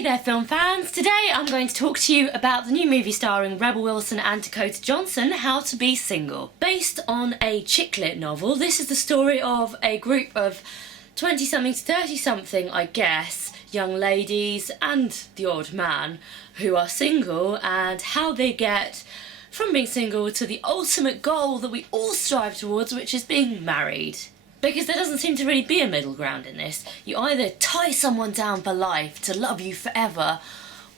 Hey there film fans! Today I'm going to talk to you about the new movie starring Rebel Wilson and Dakota Johnson, How to Be Single. Based on a chick lit novel, this is the story of a group of 20-something to 30-something, I guess, young ladies and the odd man who are single and how they get from being single to the ultimate goal that we all strive towards, which is being married. Because there doesn't seem to really be a middle ground in this. You either tie someone down for life to love you forever,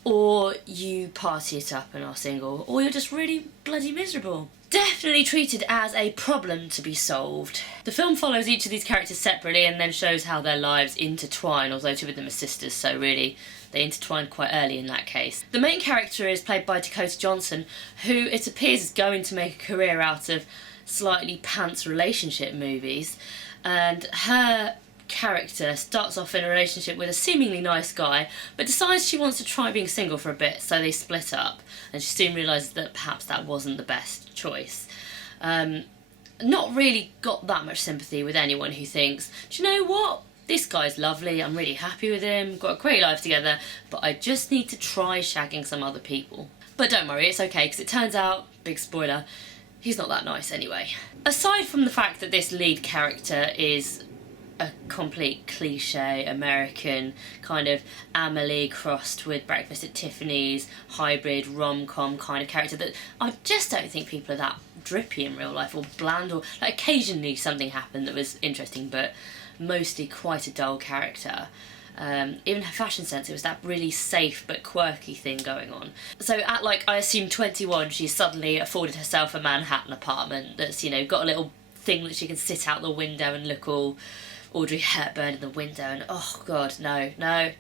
or you party it up and are single, or you're just really bloody miserable. Definitely treated as a problem to be solved. The film follows each of these characters separately and then shows how their lives intertwine, although two of them are sisters, so really they intertwine quite early in that case. The main character is played by Dakota Johnson, who it appears is going to make a career out of slightly pants relationship movies. And her character starts off in a relationship with a seemingly nice guy, but decides she wants to try being single for a bit, so they split up, and she soon realises that perhaps that wasn't the best choice. Not really got that much sympathy with anyone who thinks, do you know what? This guy's lovely, I'm really happy with him, got a great life together, but I just need to try shagging some other people. But don't worry, it's okay, because it turns out, big spoiler, he's not that nice anyway. Aside from the fact that this lead character is a complete cliche American kind of Amelie crossed with Breakfast at Tiffany's hybrid rom-com kind of character that I just don't think people are that drippy in real life or bland, or like occasionally something happened that was interesting but mostly quite a dull character. Even her fashion sense, it was that really safe but quirky thing going on. So at I assume 21, she's suddenly afforded herself a Manhattan apartment that's, you know, got a little thing that she can sit out the window and look all Audrey Hepburn in the window and oh god, no,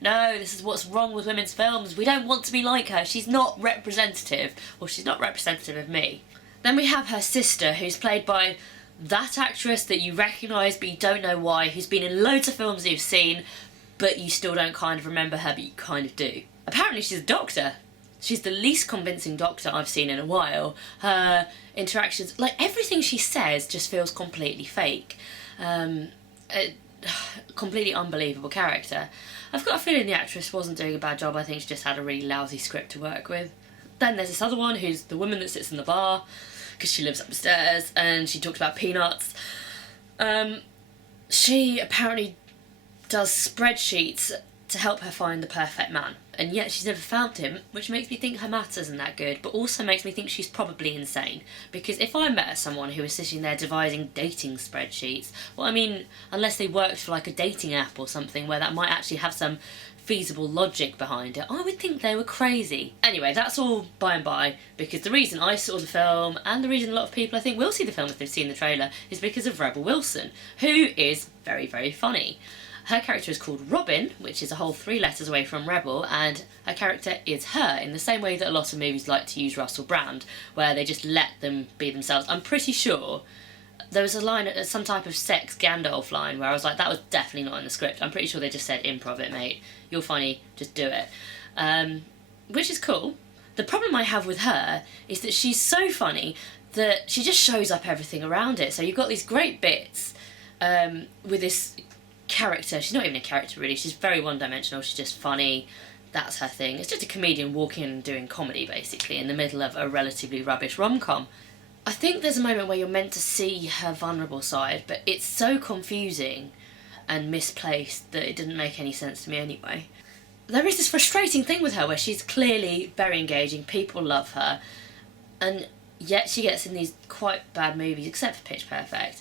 this is what's wrong with women's films. We don't want to be like her. She's not representative, or she's not representative of me. Then we have her sister, who's played by that actress that you recognise but you don't know why, who's been in loads of films you've seen, but you still don't kind of remember her, but you kind of do. Apparently she's a doctor. She's the least convincing doctor I've seen in a while. Her interactions, everything she says just feels completely fake. A completely unbelievable character. I've got a feeling the actress wasn't doing a bad job. I think she just had a really lousy script to work with. Then there's this other one who's the woman that sits in the bar, because she lives upstairs, and she talks about peanuts. She apparently does spreadsheets to help her find the perfect man, and yet she's never found him, which makes me think her maths isn't that good, but also makes me think she's probably insane. Because if I met someone who was sitting there devising dating spreadsheets, well, I mean, unless they worked for a dating app or something where that might actually have some feasible logic behind it, I would think they were crazy. Anyway, that's all by and by, because the reason I saw the film, and the reason a lot of people I think will see the film if they've seen the trailer, is because of Rebel Wilson, who is very, very funny. Her character is called Robin, which is a whole 3 letters away from Rebel, and her character is her, in the same way that a lot of movies like to use Russell Brand, where they just let them be themselves. I'm pretty sure there was a line, some type of sex Gandalf line, where I was like, that was definitely not in the script. I'm pretty sure they just said, improv it, mate. You're funny, just do it. Which is cool. The problem I have with her is that she's so funny that she just shows up everything around it. So you've got these great bits with this character. She's not even a character really, she's very one-dimensional, she's just funny, that's her thing. It's just a comedian walking and doing comedy basically in the middle of a relatively rubbish rom-com. I think there's a moment where you're meant to see her vulnerable side, but it's so confusing and misplaced that it didn't make any sense to me anyway. There is this frustrating thing with her where she's clearly very engaging, people love her, and yet she gets in these quite bad movies, except for Pitch Perfect.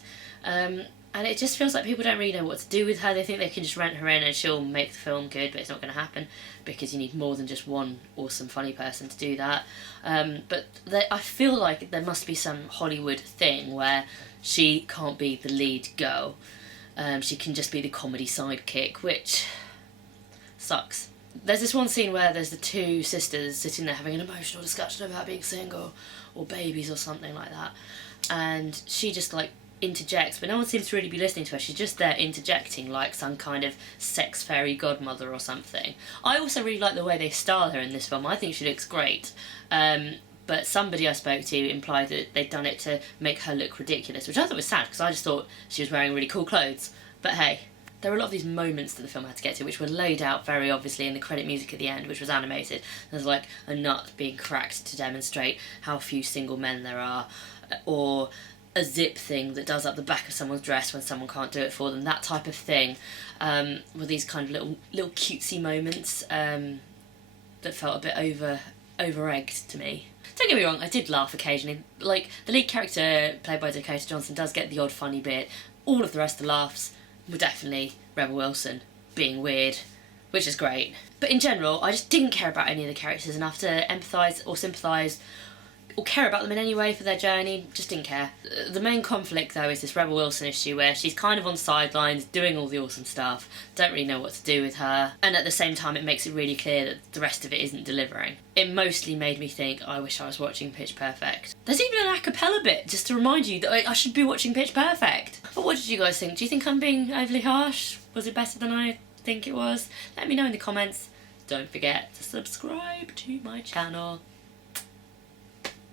And it just feels like people don't really know what to do with her. They think they can just rent her in and she'll make the film good, but it's not going to happen because you need more than just one awesome funny person to do that. But I feel like there must be some Hollywood thing where she can't be the lead girl. She can just be the comedy sidekick, which sucks. There's this one scene where there's the 2 sisters sitting there having an emotional discussion about being single or babies or something like that, and she just interjects, but no one seems to really be listening to her. She's just there interjecting like some kind of sex fairy godmother or something. I also really like the way they style her in this film. I think she looks great. But somebody I spoke to implied that they'd done it to make her look ridiculous, which I thought was sad because I just thought she was wearing really cool clothes. But hey, there were a lot of these moments that the film had to get to, which were laid out very obviously in the credit music at the end, which was animated. There's like a nut being cracked to demonstrate how few single men there are, or a zip thing that does up the back of someone's dress when someone can't do it for them, that type of thing. Were these kind of little cutesy moments that felt a bit over-egged to me. Don't get me wrong, I did laugh occasionally. Like, the lead character, played by Dakota Johnson, does get the odd funny bit. All of the rest of the laughs were definitely Rebel Wilson being weird, which is great. But in general, I just didn't care about any of the characters enough to empathise or sympathise or care about them in any way for their journey. Just didn't care. The main conflict, though, is this Rebel Wilson issue where she's kind of on sidelines doing all the awesome stuff, don't really know what to do with her, and at the same time it makes it really clear that the rest of it isn't delivering. It mostly made me think, I wish I was watching Pitch Perfect. There's even an a cappella bit just to remind you that I should be watching Pitch Perfect. But what did you guys think? Do you think I'm being overly harsh? Was it better than I think it was? Let me know in the comments. Don't forget to subscribe to my channel.